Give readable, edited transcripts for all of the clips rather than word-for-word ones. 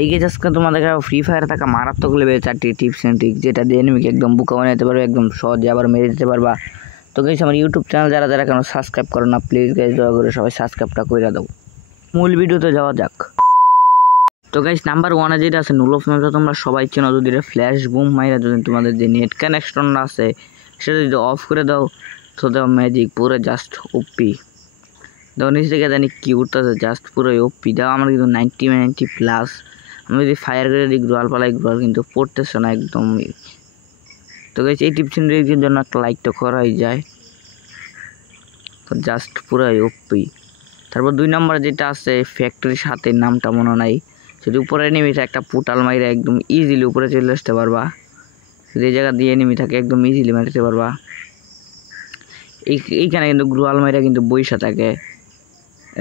এই গেছে আজকে তোমাদের ফ্রি ফায়ারে থাকা মারাত্মক লেভেলের 4টি টিপস অ্যান্ড ট্রিক যেটা দিয়ে এনিমিকে একদম বোকা বানাতে পারবে, একদম সহজে আবার মেরে দিতে পারবা। তো গাইস আমার ইউটিউব চ্যানেল যারা যারা কেন সাবস্ক্রাইব করো না, প্লিজ গাইস দয়া করে সবাই সাবস্ক্রাইবটা করে দাও। মূল ভিডিওতে যাওয়া যাক। তো গাইস নাম্বার 1 যেটা আছে নুল অফ ম্যাপটা তোমরা সবাই চেনো। যদি এটা ফ্ল্যাশ বুম মাইরা যদি তোমাদের যে নেট কানেকশন আছে সেটা যদি অফ করে দাও তো দাও ম্যাজিক পুরো জাস্ট ওপি। দাও নিচে থেকে জানি কি উঠতেছে জাস্ট পুরো ওপি। দাও আমার কিন্তু 90+ আমি যদি ফায়ার করে দিই গ্রোয়াল পালাই গ্রোয়াল কিন্তু পড়তেছে না একদমই। তো গাইস এই টিপস এর জন্য একটা লাইক তো করাই যায়, তো জাস্ট পুরাই ওপি। তারপর 2 নম্বর যেটা আছে ফ্যাক্টরির সাথে নামটা মনে নাই, যদি উপরে এনিমি একটা পোর্টাল মাইরা একদম ইজিলি উপরে চলে আসতে পারবা। যে জায়গা দিয়ে এনিমি থাকে একদম ইজিলি মারতে পারবা। এইখানে কিন্তু গ্রোয়াল মাইরা কিন্তু বইসা থাকে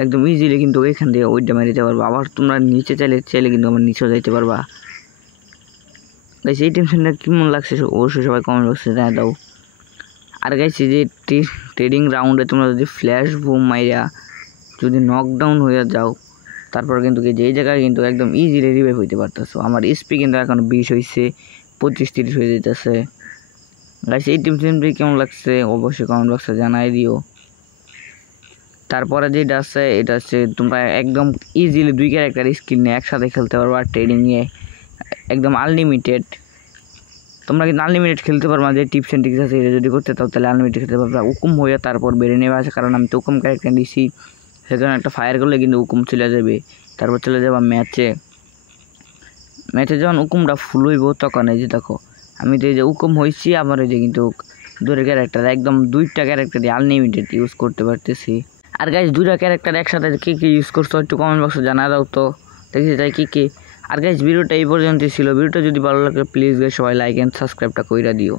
একদম ইজিলি, কিন্তু ওইখান দিয়ে ওইটা মারিতে পারবা। আবার তোমরা নিচে চাইলে কিন্তু আমার নিচেও যাইতে পারবা। গাইস এই টেনশনটা কেমন লাগছে অবশ্যই সবাই কমেন্ট বক্সে জানিয়ে দাও। আর গাইস যে ট্রেডিং রাউন্ডে তোমরা যদি ফ্ল্যাশ বুম মাইরা যদি নকডাউন হয়ে যাও তারপর কিন্তু যেই জায়গায় কিন্তু একদম ইজিলি রিভাইভ হইতে পারতেছো। আমার স্পি কিন্তু এখন 20 হয়েছে, 25-30 হয়ে যেতেছে। গাইস এই টিপসটি কেমন লাগছে অবশ্যই কমেন্ট বক্সে জানাই দিও। তারপরে যেটা আছে এটা হচ্ছে তোমরা একদম ইজিলি 2 ক্যারেক্টার স্কিন নিয়ে একসাথে খেলতে পারবা ট্রেডিংয়ে, একদম আনলিমিটেড। তোমরা কিন্তু আনলিমিটেড খেলতে পারবা। যে টিপস অ্যান্ড ট্রিক্স আছে এটা যদি করতে চাও তাহলে আনলিমিটেড খেলতে পারবা। হুকুম হয়ে তারপর বেড়ে নেবে আছে, কারণ আমি তো হুকুম ক্যারেক্টার দিছি, সেখানে একটা ফায়ার করলে কিন্তু হুকুম চলে যাবে। তারপর চলে যাবা ম্যাচে যখন হুকুমটা ফুল হইব তখন এই যে দেখো আমি তো এই যে হুকুম হয়েছি, আবার এই যে কিন্তু দুটো ক্যারেক্টার একদম 2টা ক্যারেক্টার দিয়ে আনলিমিটেড ইউজ করতে পারতেছি। আর গাইস 2টা ক্যারেক্টার একসাথে কী কী ইউজ করছো একটু কমেন্ট বক্সে জানা দাও তো, দেখি তাই কী। আর গাইস ভিডিওটা এই পর্যন্তই ছিল। ভিডিওটা যদি ভালো লাগে প্লিজ গাইস সবাই লাইক অ্যান্ড সাবস্ক্রাইবটা কইরা দিও।